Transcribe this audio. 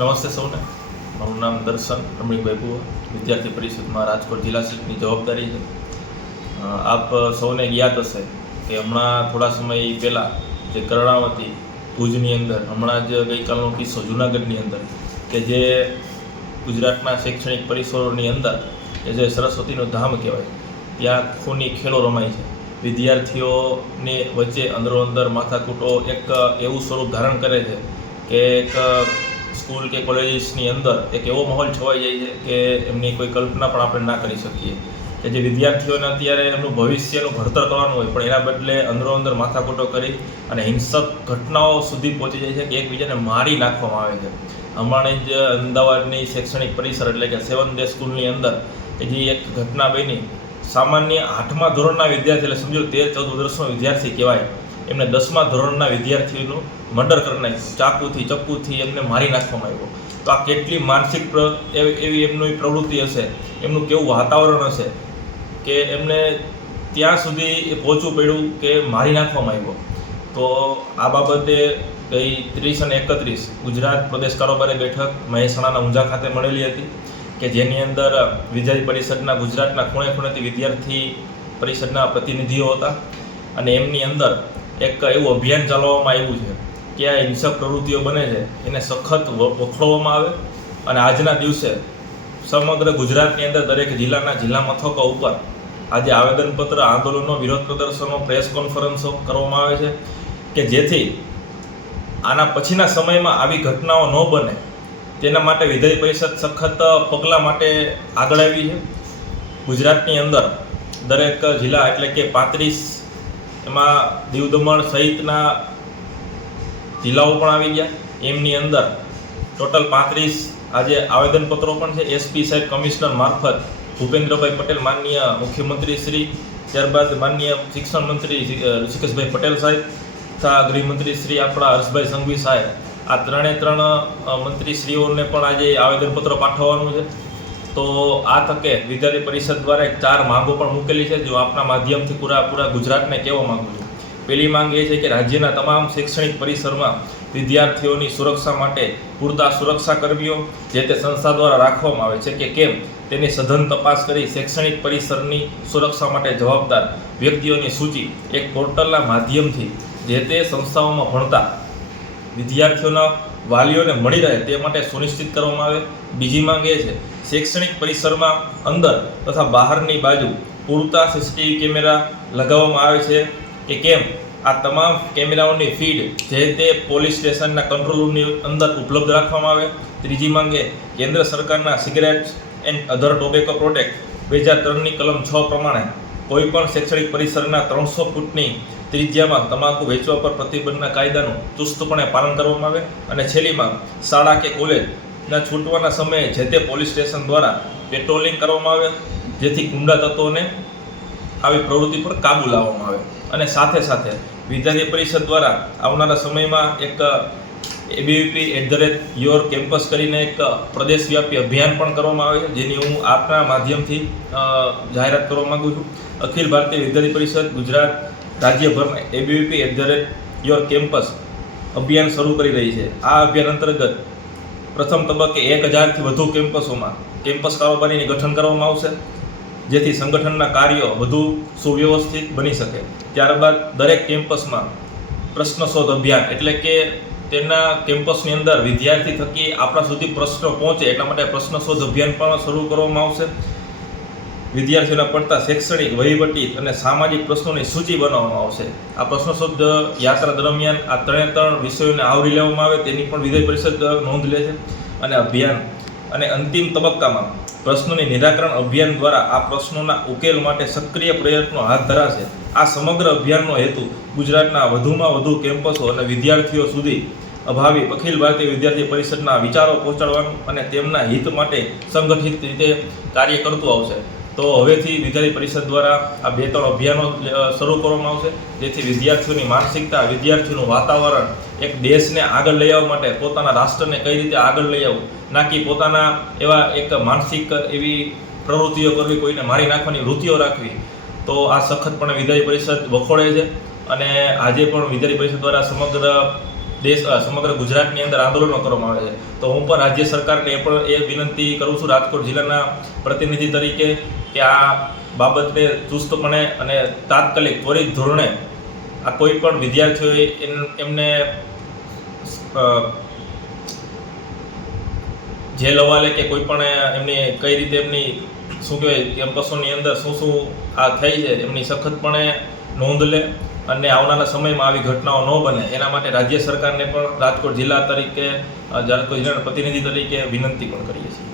નમસ્તે સૌને. મારું નામ દર્શન રમણીકભાઈ ભુવા, વિદ્યાર્થી પરિષદમાં રાજકોટ જિલ્લા સીટની જવાબદારી છે. આપ સૌને યાદ હશે કે હમણાં થોડા સમય પહેલાં જે કર્ણાવતી ભુજની અંદર હમણાં જ ગઈકાલનો કિસ્સો જૂનાગઢની અંદર કે જે ગુજરાતના શૈક્ષણિક પરિસરોની અંદર કે જે સરસ્વતીનું ધામ કહેવાય ત્યાં ખૂની ખેલો રમાય છે. વિદ્યાર્થીઓની વચ્ચે અંદરો માથાકૂટો એક એવું સ્વરૂપ ધારણ કરે છે કે એક સ્કૂલ કે કોલેજીસની અંદર એક એવો માહોલ છવાઈ જાય છે કે એમની કોઈ કલ્પના પણ આપણે ના કરી શકીએ. કે જે વિદ્યાર્થીઓને અત્યારે એમનું ભવિષ્યનું ઘડતર કરવાનું હોય પણ એના બદલે અંદરો માથાકૂટો કરી અને હિંસક ઘટનાઓ સુધી પહોંચી જાય છે કે એકબીજાને મારી નાખવામાં આવે છે. હમણાં જ અમદાવાદની શૈક્ષણિક પરિસર એટલે કે 7 ડે સ્કૂલની અંદર જે એક ઘટના બની, સામાન્ય 8મા ધોરણના વિદ્યાર્થી એટલે સમજો 13-14 વર્ષનો વિદ્યાર્થી કહેવાય, એમને 10મા ધોરણના વિદ્યાર્થીનું મર્ડર કરી નાખ્યું, ચપ્પુથી એમને મારી નાખવામાં આવ્યો. તો આ કેટલી માનસિક એવી એમની પ્રવૃત્તિ હશે, એમનું કેવું વાતાવરણ હશે કે એમને ત્યાં સુધી પહોંચવું પડ્યું કે મારી નાખવામાં આવ્યો. તો આ બાબતે ગઈ 30 અને 31 ગુજરાત પ્રદેશ કારોબારી બેઠક મહેસાણાના ઊંઝા ખાતે મળેલી હતી કે જેની અંદર વિદ્યાર્થી પરિષદના ગુજરાતના ખૂણે ખૂણેથી વિદ્યાર્થી પરિષદના પ્રતિનિધિઓ હતા અને એમની અંદર એક એવું અભિયાન ચલાવવામાં આવ્યું છે કે આ હિંસક પ્રવૃત્તિઓ બને છે એને સખત વખોડવામાં આવે અને આજના દિવસે સમગ્ર ગુજરાતની અંદર દરેક જિલ્લા મથકો ઉપર આજે આવેદનપત્ર, આંદોલનો, વિરોધ પ્રદર્શનો, પ્રેસ કોન્ફરન્સો કરવામાં આવે છે કે જેથી આના પછીના સમયમાં આવી ઘટનાઓ ન બને તેના માટે વિધાયી પરિષદ સખત પગલાં માટે આગળ આવી છે. ગુજરાતની અંદર દરેક જિલ્લા એટલે કે 35 એમાં દીવ દમણ સહિતના જિલ્લાઓ પણ આવી ગયા. એમની અંદર ટોટલ 35 આજે આવેદનપત્રો પણ છે. એસપી સાહેબ કમિશનર મારફત ભૂપેન્દ્રભાઈ પટેલ માનનીય મુખ્યમંત્રી શ્રી, ત્યારબાદ માનનીય શિક્ષણ મંત્રી ઋષિકેશભાઈ પટેલ સાહેબ તથા ગૃહમંત્રી શ્રી આપણા હર્ષભાઈ સંઘવી સાહેબ, આ ત્રણે મંત્રીશ્રીઓને પણ આજે આવેદનપત્ર પાઠવવાનું છે. તો આ તકે વિદ્યાર્થી પરિષદ દ્વારા 4 માંગો પણ મૂકેલી છે, જો આપના માધ્યમથી પૂરા ગુજરાતને કહેવા માગું છું. પહેલી માંગ એ છે કે રાજ્યના તમામ શૈક્ષણિક પરિસરમાં વિદ્યાર્થીઓની સુરક્ષા માટે પૂરતા સુરક્ષાકર્મીઓ જે તે સંસ્થા દ્વારા રાખવામાં આવે છે કે કેમ તેની સઘન તપાસ કરી શૈક્ષણિક પરિસરની સુરક્ષા માટે જવાબદાર વ્યક્તિઓની સૂચિ એક પોર્ટલના માધ્યમથી જે તે સંસ્થાઓમાં ભણતા વિદ્યાર્થીઓના વાલીઓને મળી રહે તે માટે સુનિશ્ચિત કરવામાં આવે. બીજી માંગ એ છે શૈક્ષણિક પરિસરમાં અંદર તથા બહારની બાજુ પૂરતા સીસીટીવી કેમેરા લગાવવામાં આવે છે કે કેમ આ તમામ કેમેરાઓની ફીડ જે તે પોલીસ સ્ટેશનના કંટ્રોલ રૂમની અંદર ઉપલબ્ધ રાખવામાં આવે. ત્રીજી માંગે કેન્દ્ર સરકારના cigarettes and other tobacco products 2003ની કલમ 6 પ્રમાણે કોઈપણ શૈક્ષણિક પરિસરના 300 ફૂટની ત્રિજ્યામાં તમાકુ વેચવા પર પ્રતિબંધના કાયદાનું ચુસ્તપણે પાલન કરવામાં આવે. અને છેલ્લી માંગ શાળા કે કોલેજના છૂટવાના સમયે જે તે પોલીસ સ્ટેશન દ્વારા પેટ્રોલિંગ કરવામાં આવે જેથી ગુંડા તત્વોને આવી પ્રવૃત્તિ પર કાબૂ લાવવામાં આવે. અને સાથે સાથે વિદ્યાર્થી પરિષદ દ્વારા આવનારા સમયમાં એક ABVP@your campus કરીને એક પ્રદેશવ્યાપી અભિયાન પણ કરવામાં આવે છે જેની હું આપના માધ્યમથી જાહેરાત કરવા માગું છું. અખિલ ભારતીય વિદ્યાર્થી પરિષદ ગુજરાત રાજ્યભરમાં ABVP@your campus અભિયાન શરૂ કરી રહી છે. આ અભિયાન અંતર્ગત પ્રથમ તબક્કે 1000થી વધુ કેમ્પસોમાં કેમ્પસ કારોબારીની ગઠન કરવામાં આવશે જેથી સંગઠનના કાર્યો વધુ સુવ્યવસ્થિત બની શકે. ત્યારબાદ દરેક કેમ્પસમાં પ્રશ્ન શોધ અભિયાન એટલે કે તેના કેમ્પસની અંદર વિદ્યાર્થી થકી આપણા સુધી પ્રશ્નો પહોંચે એટલા માટે પ્રશ્ન શોધ અભિયાન પણ શરૂ કરવામાં આવશે. વિદ્યાર્થીઓના પડતા શૈક્ષણિક, વહીવટી અને સામાજિક પ્રશ્નોની સૂચિ બનાવવામાં આવશે. આ પ્રશ્ન શોધ યાત્રા દરમિયાન આ 3 વિષયોને આવરી લેવામાં આવે તેની પણ વિધાયી પરિષદ નોંધ લે છે. અને અભિયાન અને અંતિમ તબક્કામાં પ્રશ્નોની નિરાકરણ અભિયાન દ્વારા આ પ્રશ્નોના ઉકેલ માટે સક્રિય પ્રયત્નો હાથ ધરાશે. આ સમગ્ર અભિયાનનો હેતુ ગુજરાતના વધુમાં વધુ કેમ્પસો અને વિદ્યાર્થીઓ સુધી અભાવી અખિલ ભારતીય વિદ્યાર્થી પરિષદના વિચારો પહોંચાડવાનું અને તેમના હિત માટે સંગઠિત રીતે કાર્ય કરતું આવશે. તો હવેથી વિદ્યાર્થી પરિષદ દ્વારા આ 2-3 અભિયાનો શરૂ કરવામાં આવશે જેથી વિદ્યાર્થીઓની માનસિકતા, વિદ્યાર્થીઓનું વાતાવરણ એક દેશને આગળ લઈ આવવા માટે પોતાના રાષ્ટ્રને કઈ રીતે આગળ લઈ આવવું, ના કે પોતાના એવા એક માનસિક એવી પ્રવૃત્તિઓ કરવી, કોઈને મારી નાખવાની વૃત્તિઓ રાખવી. તો આ સખતપણે વિદ્યાર્થી પરિષદ વખોડે છે અને આજે પણ વિદ્યાર્થી પરિષદ દ્વારા સમગ્ર સમગ્ર ગુજરાતની અંદર આંદોલનો કરવામાં આવે છે. તો હું પણ રાજ્ય સરકારને એ વિનંતી કરું છું રાજકોટ જિલ્લાના પ્રતિનિધિ તરીકે કે આ બાબતને ચુસ્તપણે અને તાત્કાલિક ત્વરિત ધોરણે આ કોઈ પણ વિદ્યાર્થીઓએ એમને જેલ હવાલે કે કોઈ પણ એમની કઈ રીતે એમની શું કહેવાય કેમ્પસોની અંદર શું આ થઈ છે એમની સખતપણે નોંધ લે અને આવનારા સમયમાં આવી ઘટનાઓ ન બને એના માટે રાજ્ય સરકારને પણ રાજકોટ જિલ્લા તરીકે રાજકોટ જિલ્લાના પ્રતિનિધિ તરીકે વિનંતી પણ કરીએ છીએ.